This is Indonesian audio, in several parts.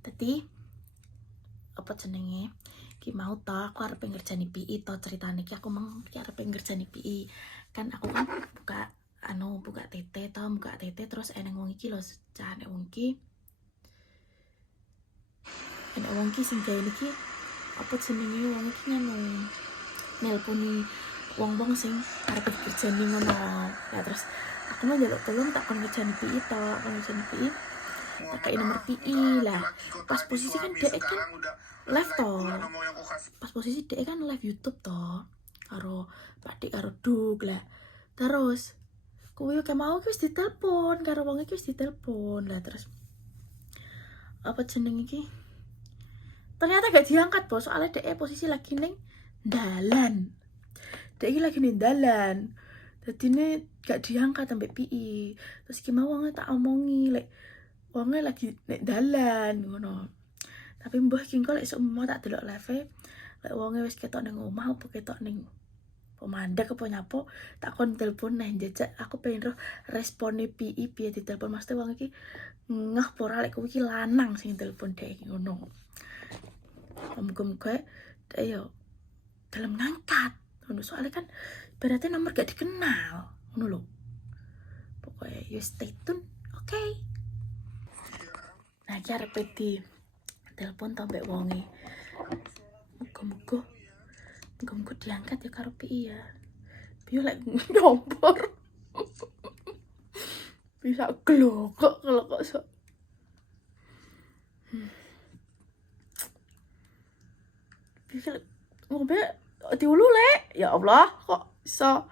Dadi apa jenenge? Ki mau to aku arep ngerjani PI to ceritane ki aku arep ngerjani PI. Kan aku kan buka TT terus eneng wong iki lho cahane wong iki. Enek wong iki sing gawe niki apa jenenge wong iki nelponi wong-wong sing arep kerjani ngono. Ya terus aku mau njaluk tolong tak kon ngerjani PI to, tak kayak nomor PI lah. Pas posisi kan dek kan live to. Pas posisi dek kan live YouTube to. Karo Pak Dik karo Duk lah. Terus kuwi kayak mau wis ditelepon karo wong iki wis ditelepon lah terus apa jeneng iki? Ternyata gak diangkat bos, soalnya dek posisi lagi ning dalan. Dek lagi ning dalan. Jadi ini gak diangkat sampai PI. Terus gimana wongnya tak omongi lek wongnya lagi nek dalan ngono. Tapi mbah ki engko lek semua tak delok live lek wongnya wis ketok ning omah apa ketok ning pemandek apa nyapo tak kon telepon neh jajak aku pengen roh respone PI piye ditelepon mesti wong iki ngeh ora lek kuwi iki lanang sing telepon dek iki ngono. Muga-muga dek yo dalam ngangkat ngono soalnya kan berarti nomor gak dikenal ngono lho. Pokoknya you stay tune, oke? Nah, iki arep di telepon to mbek wonge. Muga-muga diangkat ya karo PI ya. Biar lek nyompor. Bisa glokok kalau kok so. Bisa ngombe diulu lek. Ya Allah, kok bisa.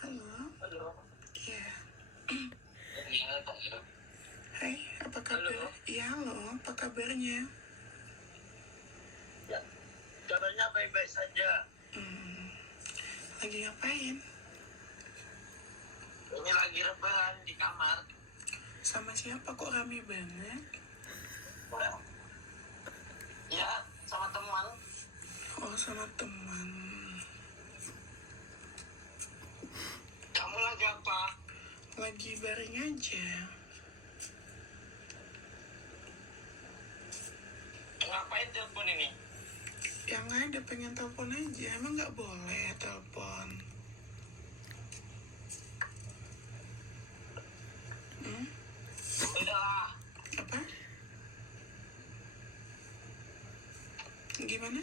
Halo. Iya. Hai, apa kabar? Iya, halo, apa kabarnya? Ya, kabarnya baik-baik saja. Lagi ngapain? Ini lagi rebahan di kamar. Sama siapa kok rame banget? Ya, sama teman. Oh, sama teman. Kamu lagi apa? Lagi baring aja. Ngapain telepon ini? Yang lain udah pengen telepon aja, emang nggak boleh telepon? Udahlah. Apa? Gimana?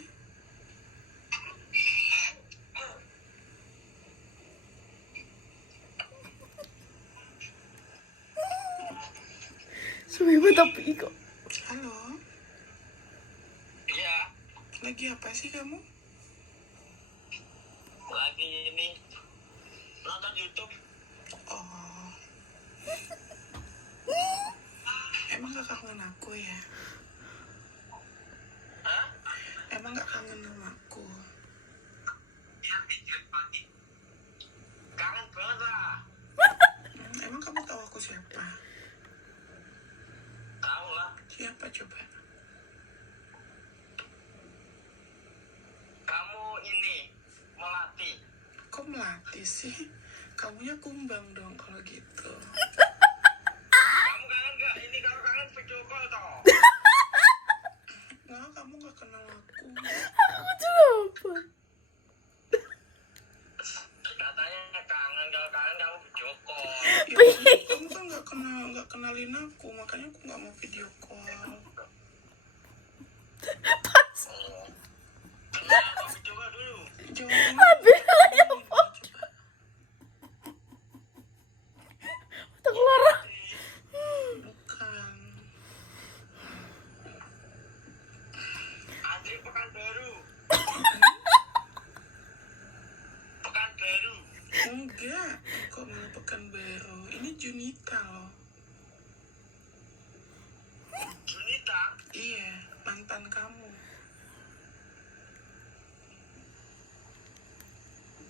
Suwe tapi kok. Halo, Iya, lagi apa sih kamu? lagi ini nonton YouTube. Oh, emang gak kangen aku ya? Hah? Emang gak kangen sama aku? Ya, video pagi. Kangen banget lah. Emang kamu tahu aku siapa? Tahu lah. Siapa coba? Kamu ini melatih. Kok melatih sih? Kamunya kumbang dong kalau gitu. Kamu kangen gak? Ini kalau kangen video call toh. Nggak, kamu gak kenal aku. Aku juga apa? Katanya kangen, kalau kangen kamu video call. Ya, kamu kan nggak kenalin aku, makanya aku nggak mau video call. Oh. Kenapa video call dulu? Jangan. Ya Allah. Tak keluar. Bukan. Andri Pekanbaru. Pekanbaru. Enggak, kok malah Pekanbaru. Ini Junita loh. Junita. Iya, mantan kamu.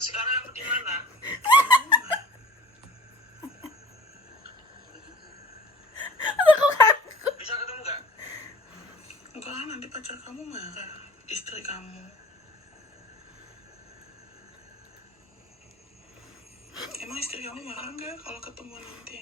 Sekarang aku di mana? Bisa ketemu nggak? Enggak, nanti pacar kamu marah. Istri kamu. Emang istri kamu marah nggak kalau ketemu nanti?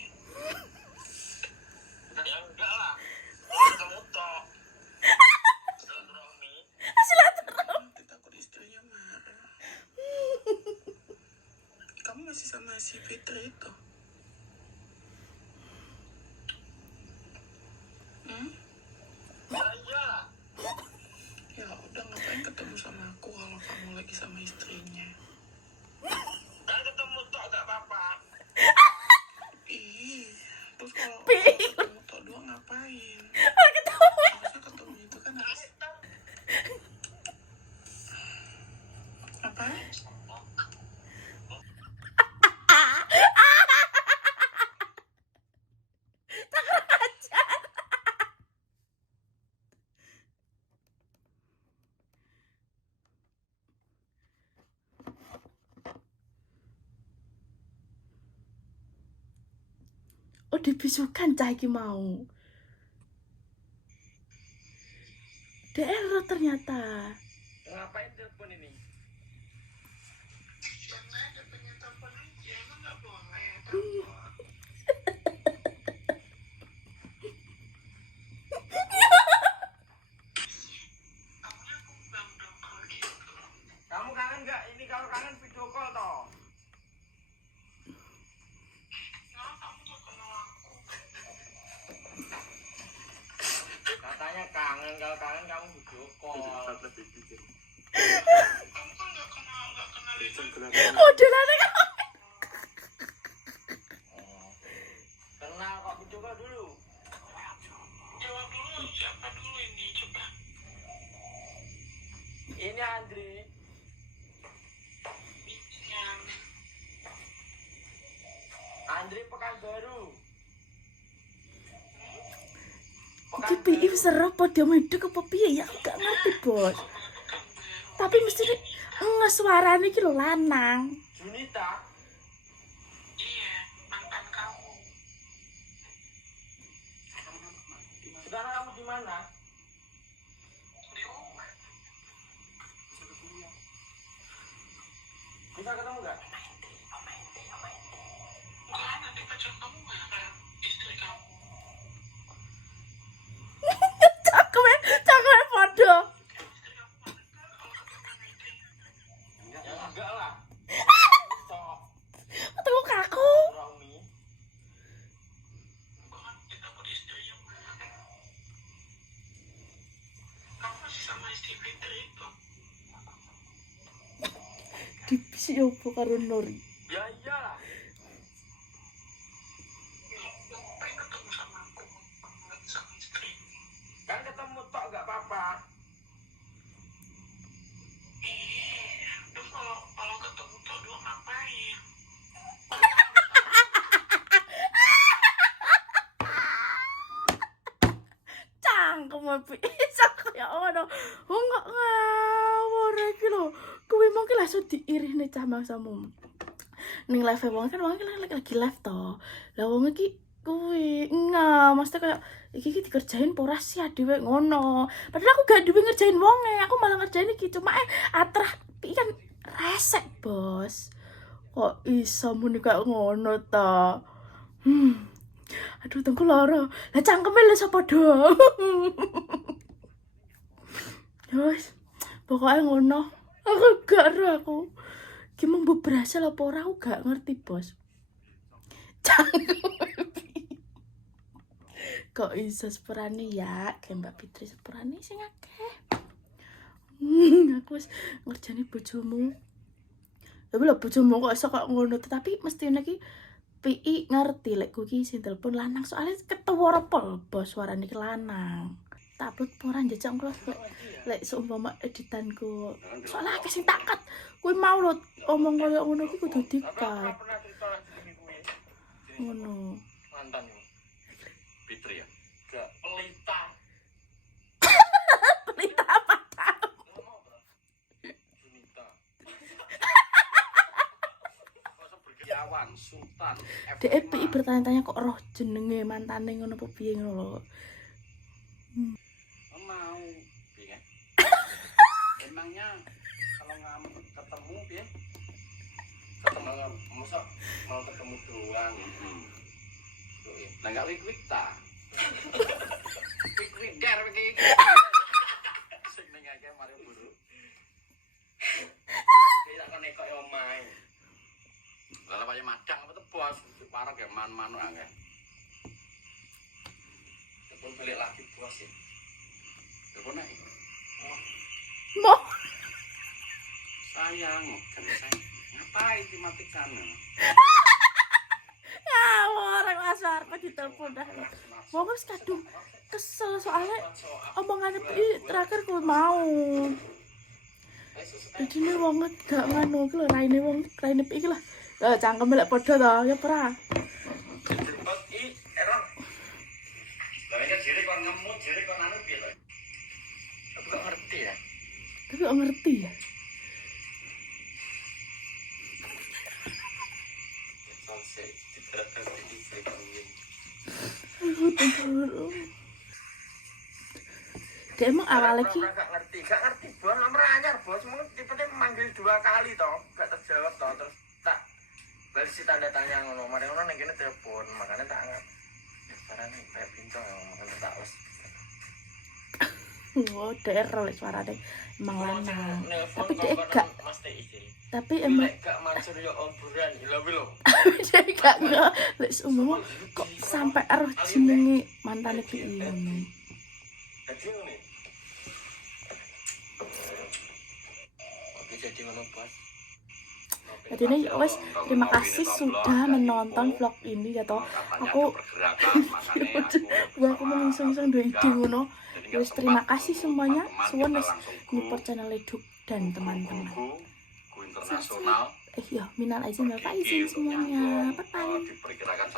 dibisukan cah iki mau. DR ternyata. Ngapain telepon ini? Karena ada penyetapan aja, emang nggak boleh telepon. Kamunya kumbang dong kalau gitu. Kamu kangen nggak? Ini kalau kangen video call toh. Nah, kamu nggak kenal aku. Katanya kangen, kalau kangen kamu video call. Kamu kan nggak kenalin aku. Modelannya kan. Kenal kok video call dulu. Jawab dulu siapa dulu ini coba. Ini Andri. Yang Andri Pekanbaru. Iki piye serap padha medhek apa piye ya aku gak ngerti, Bos. Tapi mesti suarane iki lho lanang. Junita. iya mantan kamu. Sekarang kamu di mana? Di rumah. Bisa ketemu nggak? Enggak, nanti pacar kamu marah. Istri kamu. Cakep padha. Istri kamu marah nggak kalau ketemu meeting? Ya enggak lah. Sok. Ketemu kaku. Romi. Bukan takut istrinya marah. Kamu masih sama istri Fitri itu? Dibisi opo karo Nuri. Ya iyalah. Ngapain ketemu sama aku? Ngomong sama istri. Kan ketemu tok nggak apa-apa. Terus kalau ketemu tuh dua ngapain? Cangkem bisa kaya ngono. Enggak ngawur iki lho. Kuwi mungkin langsung diirihne cah mangsamu. Ning live wong kan wong lagi live to. Lah wong iki kuwi mesti kayak iki dikerjain ora sih dhewe ngono. Padahal aku gak duwe ngerjain wonge, aku malah ngerjain iki cuma atrah iki kan resek, Bos. Kok iso muni kayak ngono ta? Aduh tengku lara. Lah cangkeme lho sapa do? Wes, pokoknya ngono. Aku gak ero aku. Ki mung berhasil apa ora aku gak ngerti, Bos. Kok iso sepurane ya? Kayak Mbak Fitri sepurane sing akeh. Aku wis ngerjani bojomu. Tapi lho bojomu kok iso kok ngono, tapi mesti iki PI ngerti lek kuwi sing telepon lanang soalnya ketuwa repel, Bos, suarane ki lanang. Tak upload ora njajak kok lek seumpama editanku. Soalnya akeh sing tak cut. Kuwi mau lho omong koyo ngono ki kudu di-cut. Pernah cerita gini kuwi. Ngono. Mantan yo. Fitri ya. Gak pelita. Pelita apa tahu? Junita. Yawan Sultan. DPI bertanya-tanya kok roh jenenge mantane ngono apa piye ngono lho. Mau piye? Emangnya kalau nggak ketemu piye? Ketemu masa mau ketemu doang. Lah enggak wik-wik ta. Wik-wik dar iki. Sing ning akeh mari buru. Kira kan nek koyo omahe. Lah kaya madang apa tebos, parang kayak man-man akeh. Telepon balik lagi bos ya. Telepon naik. Mo Sayang, kan sayang. Ngapain dimatikan? orang asar kok ditelepon dah. Wong wis kadung kesel soalnya omongane PI terakhir kuwi mau. Jadi ini wong gak nganu ki lho raine wong raine PI ki lah. Lah cangkeme lek padha to ya ora. Jemput i error. Lah iki jere kok ngemut, jere kok nanu piye lho. Aku gak ngerti ya. Tapi kok ngerti ya. Selesai, diterapkan di istri kami. Aduh. Dia emang awal lagi Gak ngerti bos, nomor anyar bos, mungkin tipe-tipe manggil 2 kali toh, gak terjawab toh, terus tak balik si tanda tanya ngono, mari ngono ning kene telepon, makanya tak angkat. Carane kayak pincong ya, makanya tak les. oh daerah lek suarane emang lanang. Tapi dia Telepon gak, Mas TI. tapi emang Gak mancur yo omburan, ilawi lho. dia gak lek umum kok sampai aruh jenenge mantane piye ngono. Jadi ngene. Oke, jadi ngono bos. Jadi ini wes terima kasih sudah menonton vlog ini ya toh. Aku aku mau iseng-iseng dua ide ngono. Wes terima kasih semuanya. Suwon wes nyupport channel Leduk dan teman-teman. Internasional. Ya minal aizin wal faizin semuanya. Bye bye. Diperkirakan